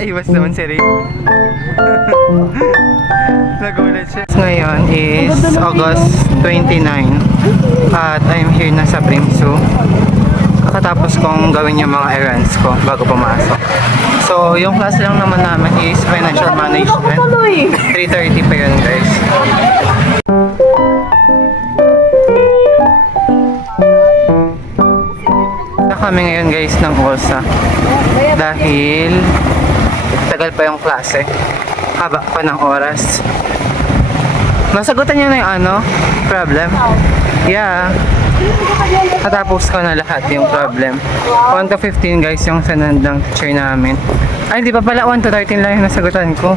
Nakaiwas naman si Ray. Nagulat siya. Ngayon is August 29 at I'm here na sa Brimsu. Kakatapos kong gawin yung mga errands ko bago pumasok. So, yung class lang naman namin is Financial Management. 3:30 pa yun, guys. Na kami ngayon, guys, ng OSA. Dahil tagal pa yung klase. Haba pa ng oras. Nasagutan niyo na yung problem? Yeah. Natapos ko na lahat yung problem. 1 to 15 guys yung sanand ng teacher namin. Ay, hindi pa pala 1 to 13 lang yung nasagutan ko.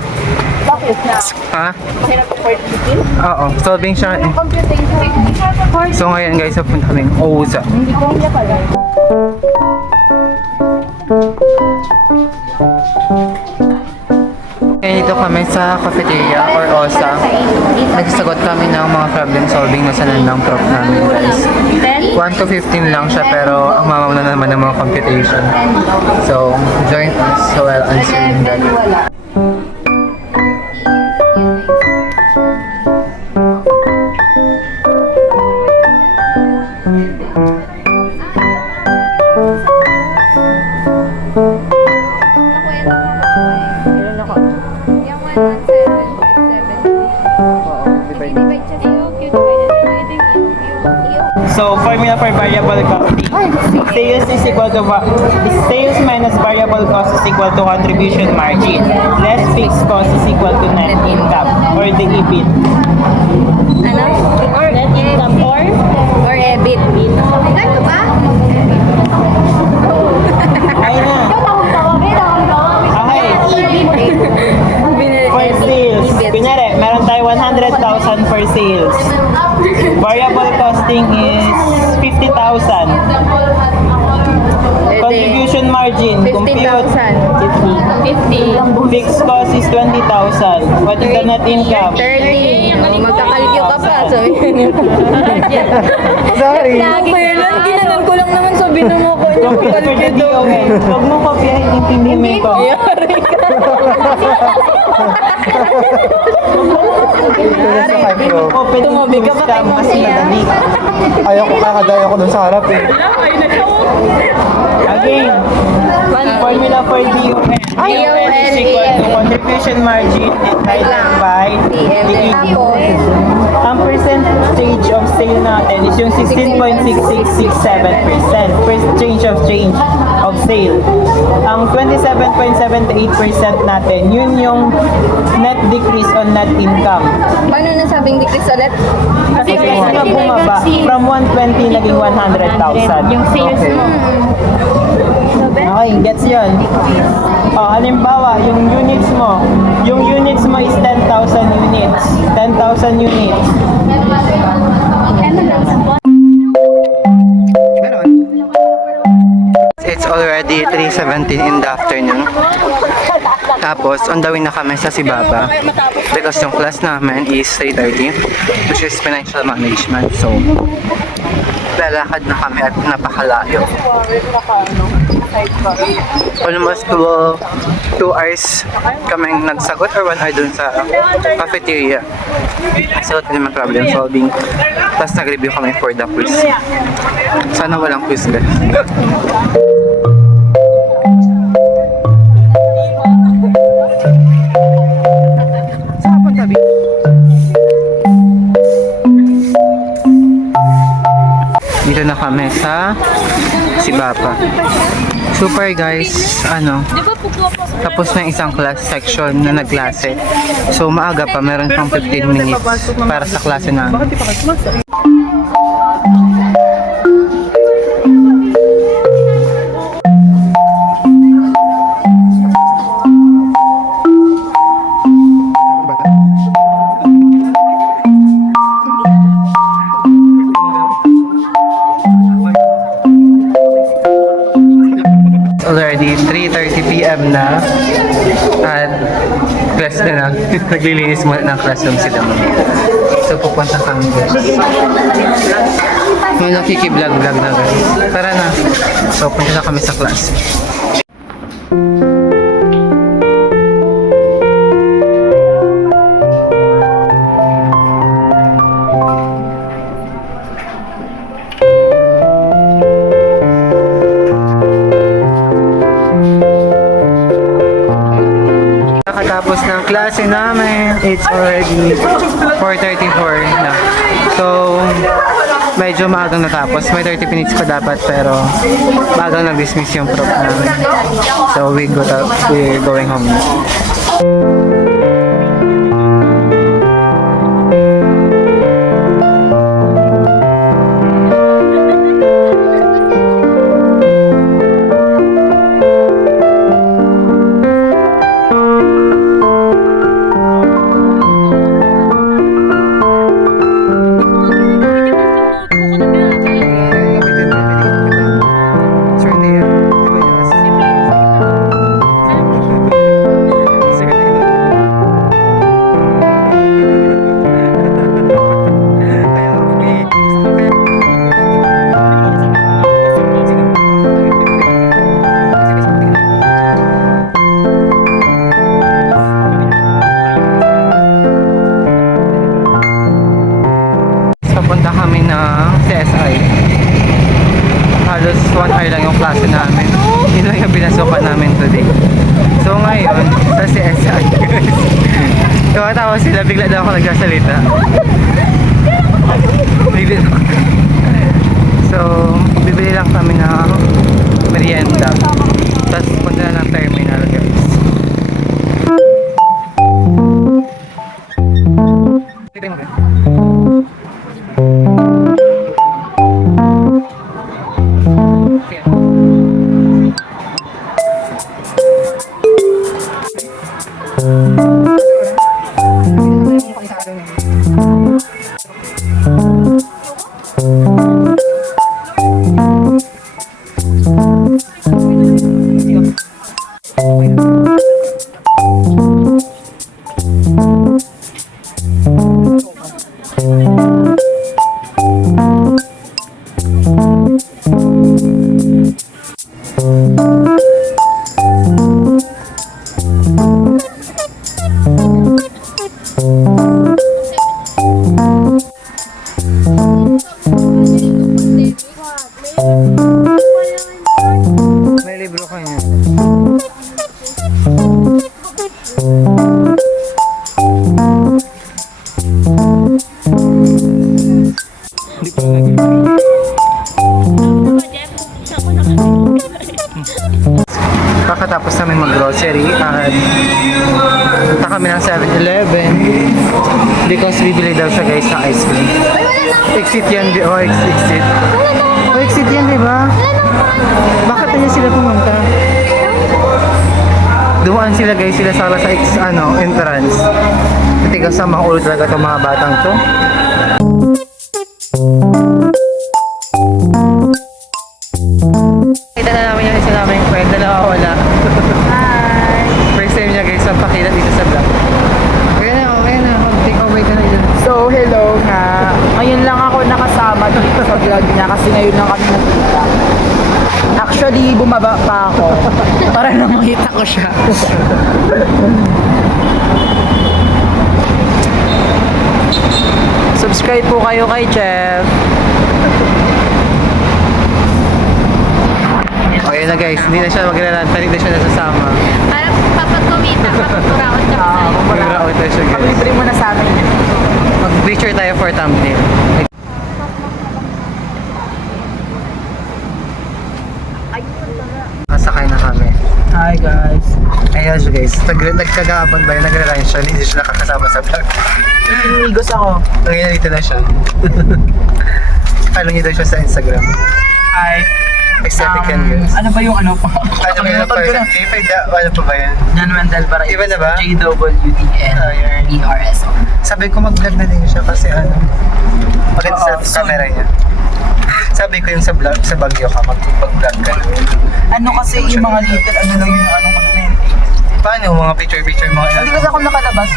Bakit na? Ha? Kasi na-15? Oo, solving siya eh. So ngayon guys, napunta kaming OSA. Hindi ko niya pala. Ngayon dito kami sa cafeteria or OSA. Nagsasagot kami ng mga problem solving na sanand ng prof namin guys. 1 to 15 lang siya pero ang mamamuna naman ng mga computation. So, join us so I'll answer that. So, formula for variable costing. Sales is equal to sales minus variable cost is equal to contribution margin. Less fixed cost is equal to net income or the EBIT. Ano? Or net income or EBIT. Ano ba? Ay na. Okay. For sales. Kunyari, meron tayo 100,000 for sales. Variable costing is 50,000. Contribution margin, compute 50. fixed cost is 20,000. What is the net income? 30. Magkakalkyo ka pa. Sorry! Kailan? Ginanon ko lang naman sa binumo ko. Compute for the DOA. Huwag mo kopyahin, intindihin mo ito. Open Tumabi ka pa kay mas madali. Ayaw ko kakadaya ko dun sa harap eh. Again, formula for DON. DON is equal to contribution margin divided by the ang percentage of sale natin is yung 16.6667% percentage of change of sale. Ang 27.78% natin, yun yung net decrease on net income. Paano nasabing decrease ulit? Kasi nga bumaba, from 120 naging 100,000. Yung sales mo. Okay, gets yun. Halimbawa, yung units mo is 10,000 units. 10,000 units. It's already 3:17 in the afternoon. Tapos, on the way na kami sa Sibaba. Because yung class namin is 3:30, which is Financial Management. So, lalakad na kami at napakalayo. Almost 2 hours kaming nagsagot or 1 hour dun sa cafeteria. Nagsagot kami ng problem solving. Tapos nag-review kami for the quiz. Sana walang quiz guys. Dito na kami sa Sibaba. Super guys, tapos na isang class section na nagklase. So maaga pa, meron pang 15 minutes para sa klase namin. Already 3:30 PM na at class na naglilinis muna ng classroom sila. So pupunta kami guys. May nakikiblog na guys. Tara na. So punta na kami sa class. klase namin. It's already 4:34 na. So, medyo maagang natapos. May 30 minutes pa dapat pero maagang nag-dismiss yung prof namin. So, we're going home now. Papunta kami ng CSI. Halos 1 hour lang yung klase namin. Yun lang yung pinasukan namin today. So ngayon, sa CSI. Tumatawa sila, bigla daw ako nagsasalita. So, bibili lang kami ng merienda. Tapos punta na ng terminal, guys. May libro ka niya. Hindi ko lagi. Kakatapos namin mag-grocery at punta kami ng 7-Eleven because bibili daw siya guys ng ice cream. Exit yan, exit. Exit yan, di ba? Bakit na sila pumunta? Dumaan sila guys, sila sa entrance. Tigas sa mga ulo talaga itong mga batang to. Kita na namin yung isa namin yung friend na nakawala. Hi! First time niya guys, ang pakita dito sa vlog. Okay na, take away ka na yun. So, hello nga. Ngayon lang ako nakasama dito sa vlog niya kasi ngayon lang kami nakita. Actually, bumaba pa ako para na makita ko siya. Subscribe po kayo kay Jeff. Okay na guys, hindi na siya magraranta, hindi na siya nasasama. Para papag-kumita, papag-turaot ka pa. Mag-route na siya guys. Pag-libre mo na sa amin. Mag-picture tayo for thumbnail. Nasakay na kami. Hi guys. Ayan siya guys, nagkagahapon ba yun, nagra-run siya, hindi siya nakakasama sa vlog. Amigos ako. Ngayon dito na siya. Follow niyo daw siya sa Instagram. Hi. Aesthetic yan guys. Ano ba yung ano pa? Ano ba yung person? Ano pa ba yan? Jan Wendell para Iba na ba? JWDN-ERS. Sabi ko mag-vlog na din siya kasi maganda sa Oo, camera niya. Sabi ko yung sa vlog, sa Baguio ka, mag-vlog ka. Ano kasi yung mga little ano lang yung ano ko na yun. Paano? Mga picture, mga Hindi kasi ako nakalabas,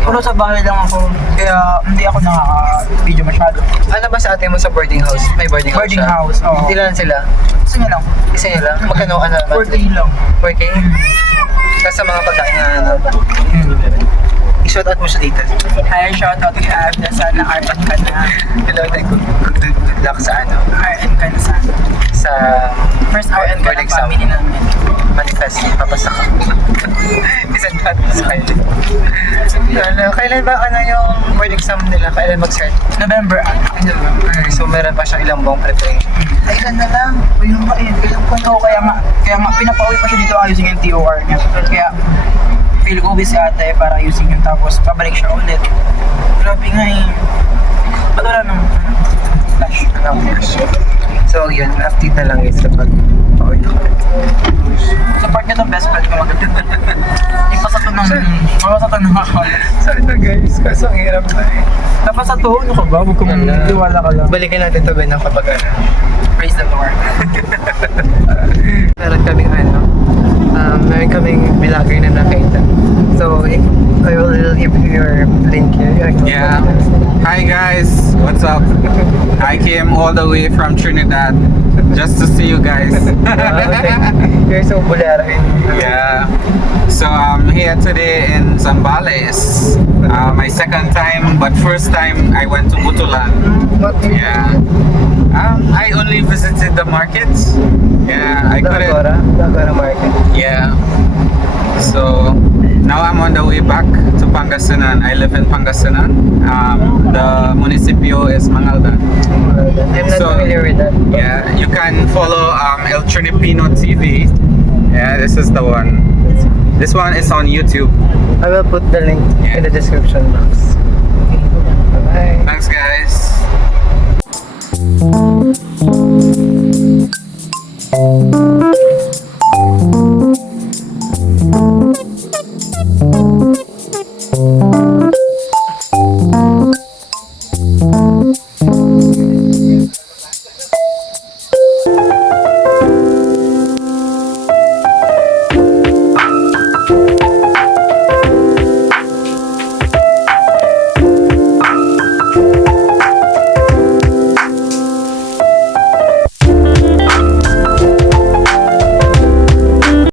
puro sa bahay lang ako. Kaya hindi ako nakaka-video masyado. Ano ba sa ate mo sa boarding house? May boarding house Boarding siya? house, oo. Ilan sila? Gusto niya lang. Isa niya lang? Magkano? 4K lang. 4K? Tapos sa mga pagkain na i-shout out mo siya dito. Hi, shoutout kay Abda. Sana RN ka na. Hello, good luck sa RN ka na sana. sa First RN ka board na exam. family namin. Manifest, papasa ka. Isang natin sa kanya. Kailan ba yung board exam nila? Kailan mag-start? November. Okay, so meron pa siya ilang buong preparation. Kailan na lang? Ayun ba yun? Kailan pa no? Kaya nga pinapauwi pa siya dito ayusin yung TOR niya. Kaya feel ko busy ate para ayusin yun tapos pabalik siya ulit. Grabe nga eh. Ba't wala nang flash? So yun, update na lang is kapag pauwi na ulit. Support niya itong best friend ko maganda. Ipasa to ng account. Sorry na guys, kaso ang hirap na eh. Tapos sa to, ano ka ba? Huwag kong tiwala ka lang. Balikan natin to Ben kapag ano. Praise the Lord. Meron kaming vlogger na nakita. So, I will leave your link here. Yeah. Hi guys, what's up? I came all the way from Trinidad just to see you guys. You're so bulera in Yeah. So I'm here today in Zambales. My second time, but first time I went to Butulan. Yeah. I only visited the markets. Yeah, I couldn't. Agora market. Yeah. So now I'm on the way back to Pangasinan. I live in Pangasinan. The municipio is Mangaldan. I'm not So- familiar with that. Yeah, you can follow El Trinipino TV. Yeah, this is the one. This one is on YouTube. I will put the link in the description box. Bye. Thanks, guys.